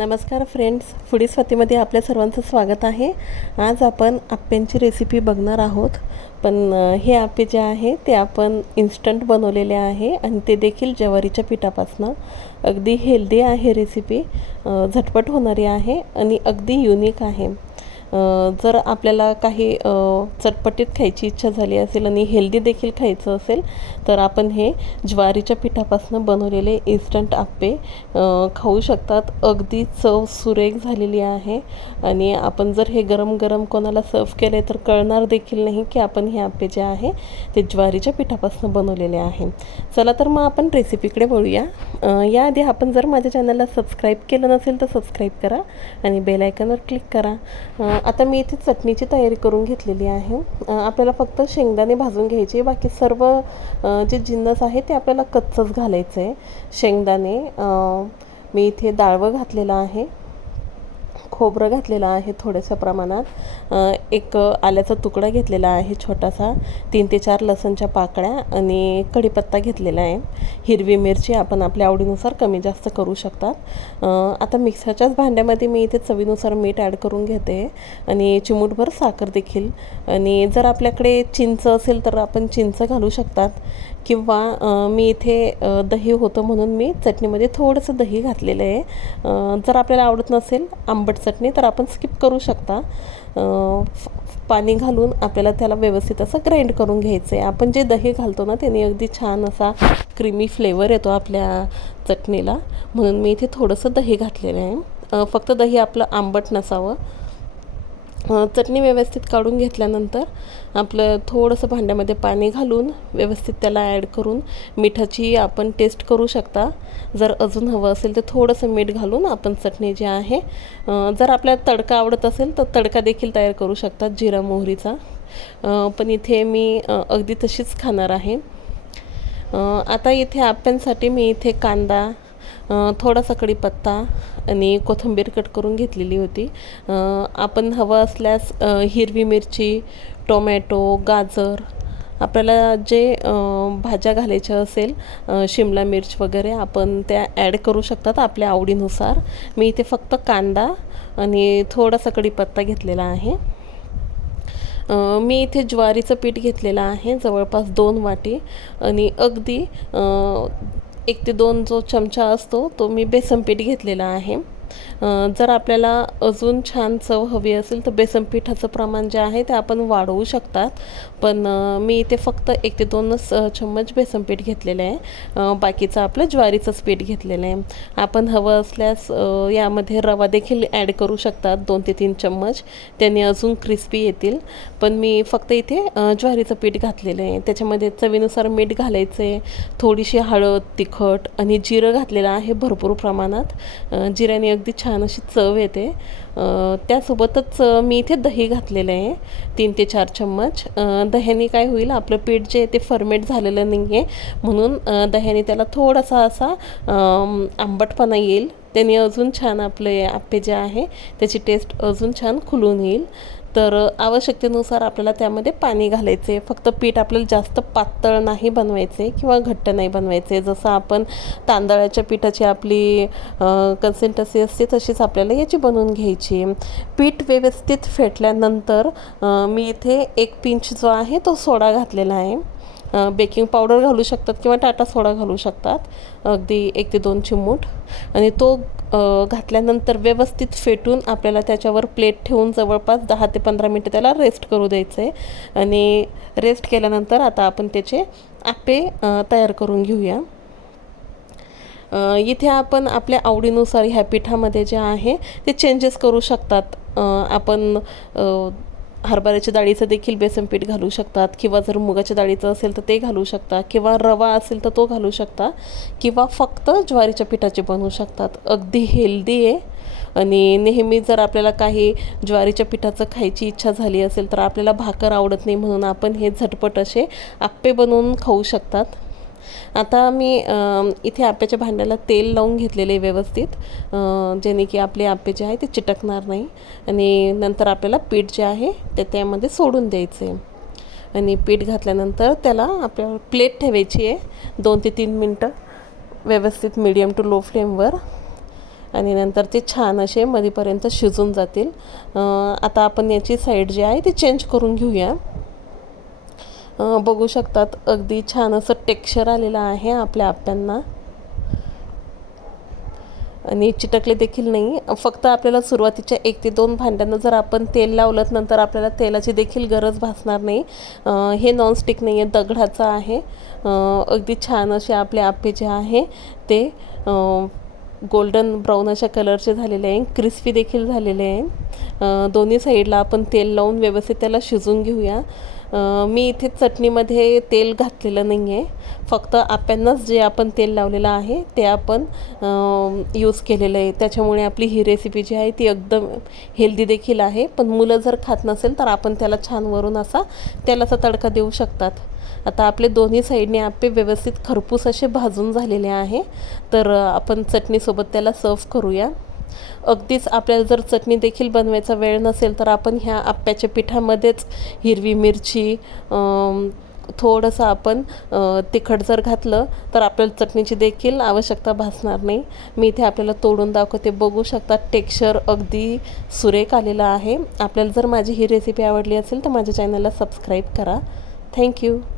नमस्कार friends foodie स्वातीमध्ये आपल्या सर्वांचं स्वागत आहे. आज आपण आप्यांची रेसिपी बघणार आहोत. पण हे आप्पे जे आहे ते आपण इन्स्टंट बनवलेले आहे आणि ते देखील ज्वारीच्या पिठापासनं. अगदी हेल्दी आहे रेसिपी झटपट होणारी आहे आणि अगदी युनिक आहे. जर आपल्याला काही चटपटीत खायची इच्छा झाली असेल आणि हेल्दी देखील खायचं असेल तर आपण हे ज्वारीच्या पिठापासून बनवलेले इन्स्टंट आप्पे खाऊ शकतात. अगदी चव सुरेख झालेली आहे. आणि आपण जर हे गरम गरम कोणाला सर्व केले तर कळणार देखील नाही की आपण हे आप्पे जे आहे ते ज्वारीच्या पिठापासून बनवलेले आहे. चला तर मग आपण रेसिपीकडे वळूया. याआधी आपण जर माझ्या चॅनलला सबस्क्राईब केलं नसेल तर सबस्क्राईब करा आणि बेलायकनवर क्लिक करा. आता मी इथे चटणीची तयारी करून घेतलेली आहे. आपल्याला फक्त शेंगदाणे भाजून घ्यायचे बाकी सर्व जे जिन्नस आहे ते आपल्याला कच्चंच घालायचं आहे शेंगदाणे मी इथे डाळवं घातलेलं आहे. खोबरं घातलेलं आहे थोड्याशा प्रमाणात. एक आल्याचा तुकडा घेतलेला आहे छोटासा तीन ते चार लसणच्या पाकळ्या आणि कढीपत्ता घेतलेला आहे. हिरवी मिरची आपण आपल्या आवडीनुसार कमी जास्त करू शकतात. आता मिक्सरच्याच भांड्यामध्ये मी इथे चवीनुसार मीठ ॲड करून घेते आणि चिमूटभर साखर देखील. आणि जर आपल्याकडे चिंच असेल तर आपण चिंच घालू शकतात किंवा मी इथे दही होतं म्हणून मी चटणीमध्ये थोडंसं दही घातलेलं आहे. जर आपल्याला आवडत नसेल आंबट चटणी तर आपण स्किप करू शकता. पाणी घालून आपल्याला त्याला व्यवस्थित असं ग्राइंड करून घ्यायचं आहे आपण जे दही घालतो ना त्याने अगदी छान असा क्रीमी फ्लेवर येतो आपल्या चटणीला. म्हणून मी इथे थोडंसं दही घातलेलं आहे. फक्त दही आपलं आंबट नसावं. चटणी व्यवस्थित काढून घेतल्यानंतर आपलं थोडंसं भांड्यामध्ये पाणी घालून व्यवस्थित त्याला ॲड करून मिठाची आपण टेस्ट करू शकता. जर अजून हवं असेल तर थोडंसं मीठ घालून आपण चटणी जी आहे जर आपल्याला तडका आवडत असेल तर तडका देखील तयार करू शकतात जिरा मोहरीचा. पण इथे मी अगदी तशीच खाणार आहे. आता इथे आप्यांसाठी मी इथे कांदा थोडासा कढीपत्ता आणि कोथिंबीर कट करून घेतलेली होती. आपण हवं असल्यास हिरवी मिरची टोमॅटो गाजर आपल्याला जे भाज्या घालायच्या असेल शिमला मिर्च वगैरे आपण त्या ॲड करू शकतात आपल्या आवडीनुसार. मी इथे फक्त कांदा आणि थोडासा कढीपत्ता घेतलेला आहे. मी इथे ज्वारीचं पीठ घेतलेलं आहे जवळपास दोन वाटी. आणि अगदी एक ते दोन जो चमचा असतो तो मी बेसन पीठ घेतलेला आहे. जर आपल्याला अजून छान चव हवी असेल तर बेसन पिठाचं प्रमाण जे आहे ते आपण वाढवू शकतात. पण मी इथे फक्त एक ते दोनच चम्मच बेसन पीठ घेतलेलं आहे. बाकीचं आपलं ज्वारीचंच पीठ घेतलेलं आहे. आपण हवं असल्यास यामध्ये रवा देखील ॲड करू शकतात दोन ते तीन चम्मच. त्याने अजून क्रिस्पी येतील. पण मी फक्त इथे ज्वारीचं पीठ घातलेलं आहे. त्याच्यामध्ये चवीनुसार मीठ घालायचं आहे. थोडीशी हळद तिखट आणि जिरं घातलेलं आहे भरपूर प्रमाणात. जिऱ्याने अगदी छान अशी चव येते. त्यासोबतच मी इथे दही घातलेलं आहे तीन ते चार चम्मच. दह्याने काय होईल आपलं पीठ जे आहे ते फर्मेट झालेलं नाही आहे म्हणून दह्याने त्याला थोडासा असा आंबटपणा येईल. त्याने अजून छान आपले आप्पे जे आहे त्याची टेस्ट अजून छान खुलून येईल. तर आवश्यकतेनुसार आपल्याला त्यामध्ये पाणी घालायचे. फक्त पीठ आपल्याला जास्त पातळ नाही बनवायचे किंवा घट्ट नाही बनवायचे. जसं आपण तांदळाच्या पिठाची आपली कन्सिस्टन्सी असते तशीच आपल्याला याची बनवून घ्यायची. पीठ व्यवस्थित फेटल्यानंतर मी इथे एक पिंच जो आहे तो सोडा घातलेला आहे. बेकिंग पावडर घालू शकतात किंवा टाटा सोडा घालू शकतात. अगदी एक ते दोन चिमूट. आणि तो घातल्यानंतर व्यवस्थित फेटून आपल्याला त्याच्यावर प्लेट ठेवून जवळपास दहा ते पंधरा मिनटं त्याला रेस्ट करू द्यायचं आहे आणि रेस्ट केल्यानंतर आता आपण त्याचे आप्पे तयार करून घेऊया. इथे आपण आपल्या आवडीनुसार ह्या पिठामध्ये जे आहे ते चेंजेस करू शकतात. आपण हरभऱ्याच्या डाळीचं देखील बेसन पीठ घालू शकतात किंवा जर मुगाच्या डाळीचं असेल तर ते घालू शकता किंवा रवा असेल तर तो घालू शकता किंवा फक्त ज्वारीच्या पिठाचे बनवू शकतात. अगदी हेल्दी आहे. आणि नेहमी जर आपल्याला काही ज्वारीच्या पिठाचं खायची इच्छा झाली असेल तर आपल्याला भाकर आवडत नाही म्हणून आपण हे झटपट असे आप्पे बनवून खाऊ शकतात. आता मी इथे आप्याच्या भांड्याला तेल लावून घेतलेले व्यवस्थित. जेणे की आपले आप्पे जे आहे ते चिटकणार नाही. आणि नंतर आपल्याला पीठ जे आहे ते त्यामध्ये सोडून द्यायचं. आहे आणि पीठ घातल्यानंतर त्याला आपल्याला प्लेट ठेवायची आहे. दोन ते तीन मिनटं व्यवस्थित मीडियम टू लो फ्लेमवर आणि नंतर ते छान असे मधीपर्यंत शिजून जातील. आता आपण याची साईड जी आहे ती चेंज करून घेऊया. बघू शकतात. अगदी छान असं टेक्स्चर आलेलं आहे आपल्या आप्यांना. आणि चिटकले देखील नाही. फक्त आपल्याला सुरुवातीच्या एक ते दोन भांड्यांना जर आपण तेल लावलं नंतर आपल्याला तेलाची देखील गरज भासणार नाही. हे नॉनस्टिक नाही आहे दगडाचं आहे. अगदी छान असे आपले आप्पे जे आहे ते गोल्डन ब्राऊन अशा कलरचे झालेले आहे. क्रिस्पी देखील झालेले आहे. दोन्ही साईडला आपण तेल लावून व्यवस्थित त्याला शिजून घेऊया. मी इथे चटणीमध्ये तेल घातलेलं नाही आहे फक्त आप्यांनाच जे आपण तेल लावलेलं आहे ते आपण यूज केलेलं आहे. त्याच्यामुळे आपली ही रेसिपी जी आहे ती एकदम हेल्दी देखील आहे. पण मुलं जर खात नसेल तर आपण त्याला छान वरून असा तेलाचा तडका देऊ शकतात. आता आपले दोन्ही साईडने आप्पे व्यवस्थित खरपूस असे भाजून झालेले आहे. तर आपण चटणीसोबत त्याला सर्व करूया. अगदीच आपल्याला जर चटणी देखील बनवायचा वेळ नसेल तर आपण ह्या आप्याच्या पिठामध्येच हिरवी मिरची थोडंसं आपण तिखट जर घातलं तर आपल्याला चटणीची देखील आवश्यकता भासणार नाही. मी इथे आपल्याला तोडून दाखवते. बघू शकता टेक्स्चर अगदी सुरेख आलेलं आहे. आपल्याला जर माझी ही रेसिपी आवडली असेल तर माझ्या चॅनलला सबस्क्राईब करा. Thank you.